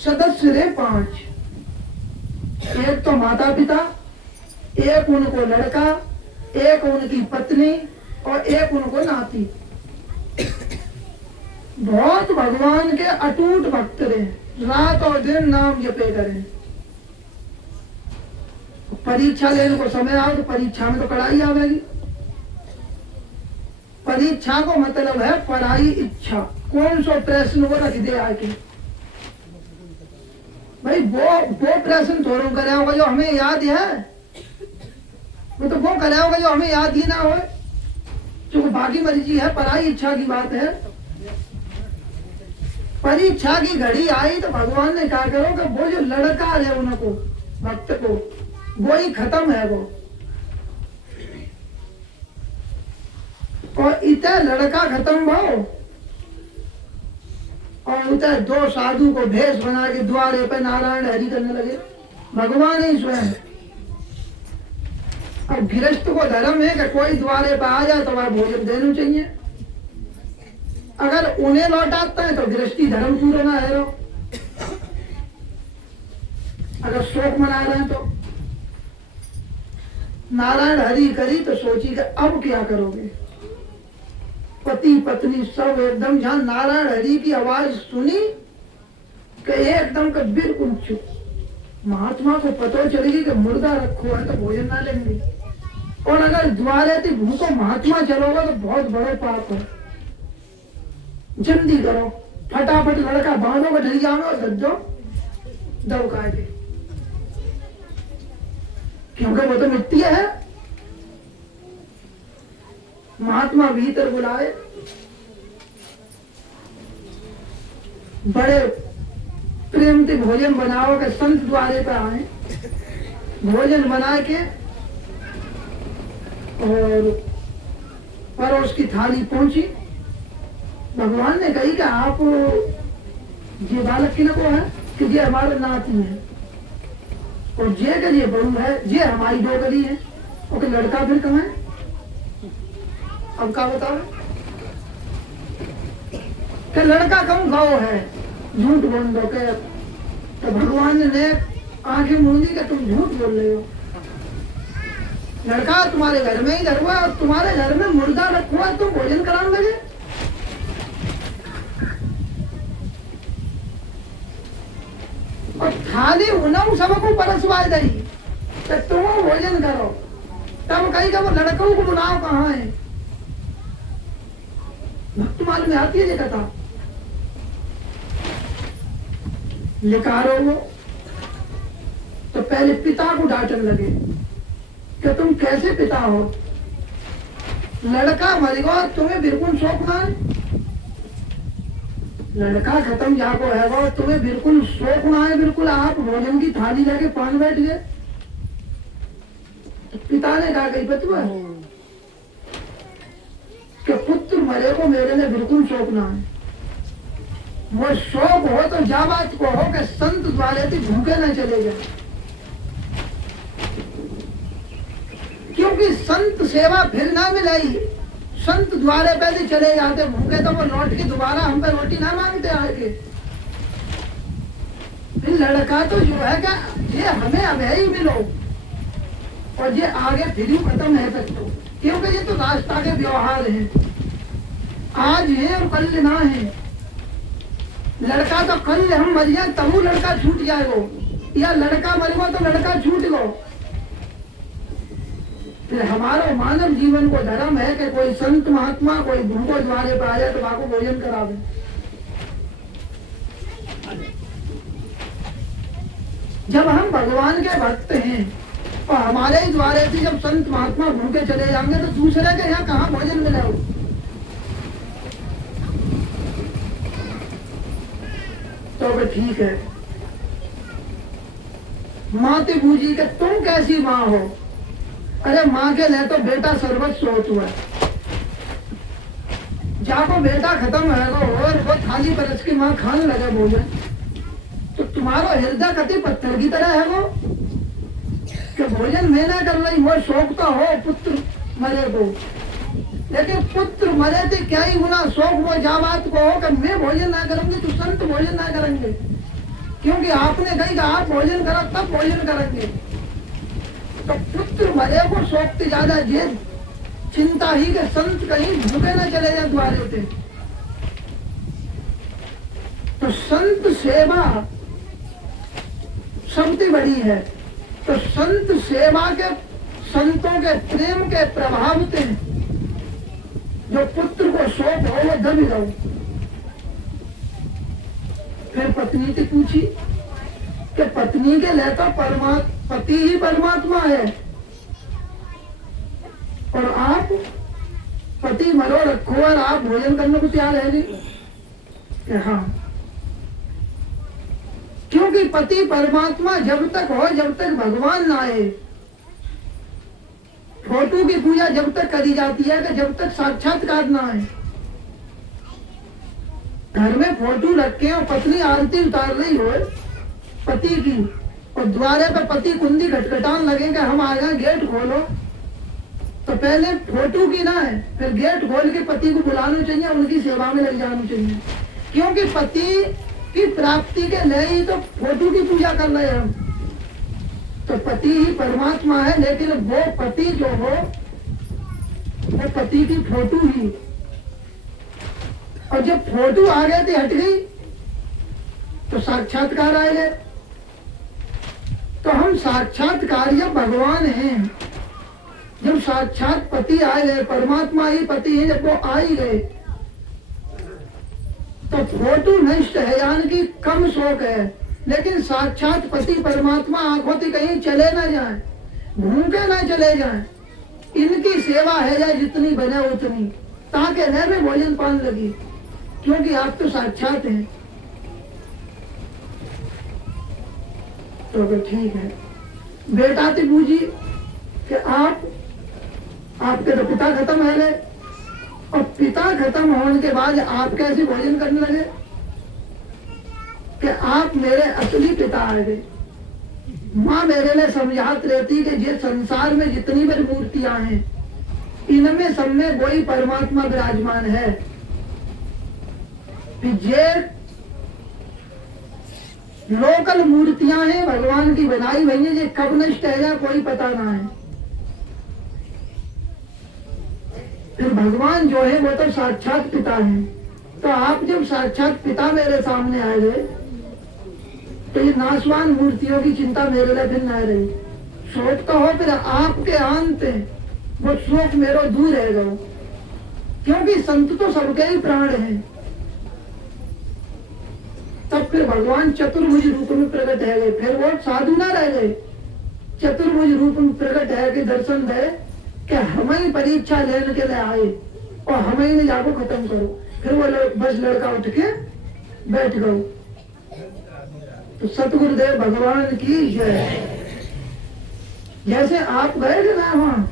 सदस्य रहे 5। एक तो माता पिता, एक उनको लड़का, एक उनकी पत्नी और एक उनको नाती। बहुत भगवान के अटूट भक्त रहे, रात और दिन नाम जपे करें। परीक्षा लेने को समय आओ तो परीक्षा में तो कड़ाई आवेगी। परीक्षा को मतलब है पढ़ाई इच्छा, कौन सो प्रश्न वो रख दे आके। भाई वो प्रश्न थोड़ा करे होगा जो हमें याद है, वो तो वो करे होगा जो हमें याद ही ना हो। क्योंकि बाकी मर्जी है, पढ़ाई इच्छा की बात है। परीक्षा की घड़ी आई तो भगवान ने कहा करो कि वो जो लड़का है उनको भक्त को वो ही खत्म है वो। और इतना लड़का खत्म हो और उतना 2 साधु को भेष बना के द्वारे पे नारायण हरि करने लगे, भगवान ही स्वयं। अब गृहस्थ को धर्म है कि कोई द्वारे पे आ जाए तो वह भोजन देना चाहिए। अगर उन्हें लौटाता है तो गृहस्थी धर्म पूरा ना है। अगर शोक मना रहे हैं तो नारायण हरि करी तो सोची कि अब क्या करोगे। पति पत्नी सब एकदम, जहां नारायण हरि की आवाज सुनी कि एकदम का बिल्कुल चुप। महात्मा को पता चलेगी कि मुर्दा रखो है तो भोजन ना लेंगे। और अगर द्वारे थी भूखो महात्मा चलोगा तो बहुत बड़ा पाप है। जल्दी करो, फटाफट लड़का बांधो का ढलिया में और दो दबका के, क्योंकि वो तो मिट्टी है। महात्मा भीतर बुलाए, बड़े प्रेम से भोजन बनाओ के संत द्वारे पे आए। भोजन बना के और परोस की थाली पहुंची। भगवान ने कही कि आप ये बालक की नको है कि ये हमारे नाती है और ये बहू है, ये हमारी डोगरी है। और लड़का फिर कहाँ है? अब क्या बताओ कि लड़का कम गाँव है, झूठ बोल दो के। तो भगवान ने आंखें मूंदी कि तुम झूठ बोल रहे हो। लड़का तुम्हारे घर में ही घर हुआ और तुम्हारे घर में मुर्दा रखा है, तुम भोजन कराने लगे। और थाली उन्होंने सबको परसवा दी तो तुम भोजन करो। तब कहीं का वो लड़कों को बुलाओ कहाँ है। भक्त मालूम आती है ये कथा। लिकारो वो तो पहले पिता को डांटने लगे कि तुम कैसे पिता हो, लड़का मर गया तुम्हें बिल्कुल शौक ना है। लड़का खत्म जाको है वो, तुम्हें बिल्कुल शौक ना है। बिल्कुल आप भोजन की थाली लेके पान बैठ गए। पिता ने कहा कही बतवा कि पुत्र मरे को मेरे लिए बिल्कुल शौक ना है। वो शौक हो तो जा बात को हो कि संत द्वारे थी भूखे न चले जाए। क्योंकि संत सेवा फिर ना मिलाई। संत द्वारे पहले चले जाते भूखे तो वो लौट के दोबारा हम पे रोटी ना मांगते आके। फिर लड़का तो जो है क्या ये हमें अब ही मिलो और ये आगे फिर खत्म है तक तो, क्योंकि ये तो रास्ता के व्यवहार हैं, आज है और कल ना है। लड़का तो कल हम मर जाए तब लड़का छूट जाएगो, या लड़का मर गो तो लड़का छूट गो। फिर हमारा मानव जीवन को धर्म है कि कोई संत महात्मा कोई भूखो द्वारे पर आ जाए तो वाको भोजन करावे। जब हम भगवान के भक्त हैं और हमारे ही द्वारे से जब संत महात्मा भूखे चले जाएंगे तो दूसरे के यहाँ कहाँ भोजन मिलेगा। तो ठीक है, माते बूझी के तुम कैसी माँ हो। अरे माँ के लिए तो बेटा सर्वस्व होता है। जाको बेटा खत्म है और वो थाली परस की माँ खाने लगे भोजन तो तुम्हारा हृदय कति पत्थर की तरह है वो कि भोजन मैं ना कर रही। वो शौक तो हो पुत्र मरे को, लेकिन पुत्र मरे थे क्या ही गुना शौक वो जा बात को हो कि मैं भोजन ना करूंगी तो संत भोजन ना करेंगे। क्योंकि आपने कही कि आप भोजन करो तब भोजन करेंगे। तो पुत्र मरे को सोचते ज्यादा ये चिंता ही के संत कहीं भूखे न चले जाए द्वारे पे। तो संत सेवा सबसे बड़ी है। तो संत सेवा के संतों के प्रेम के प्रभाव से जो पुत्र को शोक हो वो दबी रहो। फिर पत्नी से पूछी कि पत्नी के लिए तो पति ही परमात्मा है और आप पति मरो रखो और आप भोजन करने को तैयार है नहीं। हाँ, क्योंकि पति परमात्मा जब तक हो जब तक भगवान ना आए। फोटो की पूजा जब तक करी जाती है कि जब तक साक्षात्कार ना आए। घर में फोटो रखे और पत्नी आरती उतार रही हो पति की और द्वारे पे पति कुंडी खटखटान लगे कि हम आ गए गेट खोलो, तो पहले फोटो की ना है फिर गेट खोल के पति को बुलाना चाहिए, उनकी सेवा में लग जाना चाहिए। क्योंकि पति की प्राप्ति के लिए ही तो फोटो की पूजा कर रहे हैं हम। तो पति ही परमात्मा है, लेकिन वो पति जो हो वो पति की फोटो ही। और जब फोटो आ गए थे हट गई तो साक्षात्कार आ गए। तो हम साक्षात्कार या भगवान हैं। जब साक्षात पति आ गए, परमात्मा ही पति है, जब वो आ ही गए तो फोटो नष्ट है, यानी कि कम शोक है। लेकिन साक्षात पति परमात्मा आंखों से कहीं चले ना जाए, भूखे ना चले जाए। इनकी सेवा है या जितनी बने उतनी, ताकि न में भोजन पान लगी, क्योंकि आप तो साक्षात हैं। तो ठीक है। बेटा से पूछी कि आपके तो पिता खत्म है गए और पिता खत्म होने के बाद आप कैसे भोजन करने लगे कि आप मेरे असली पिता आ गए। माँ मेरे लिए समझात रहती कि ये संसार में जितनी भी मूर्तियां हैं इनमें सब में वही परमात्मा विराजमान है। ये लोकल मूर्तियां हैं भगवान की बनाई हुई है, ये कब नष्ट है या कोई पता ना है। फिर भगवान जो है वो तो साक्षात पिता है। तो आप जब साक्षात पिता मेरे सामने आए गए तो ये नाशवान मूर्तियों की चिंता मेरे लिए फिर न रही। शोक तो हो फिर आपके अंत वो शोक मेरा दूर रहेगा, क्योंकि संत तो सबके ही प्राण हैं। तब फिर भगवान चतुर्भुज रूप में प्रकट है गए। फिर वो साधु ना रह गए, चतुर्भुज रूप में प्रकट है के दर्शन दे कि हमें ही परीक्षा लेने के लिए आए और हमें ही जाको खत्म करो। फिर वो बस लड़का उठ के बैठ गए। तो सतगुरुदेव भगवान की जय। जैसे आप गए थे ना वहां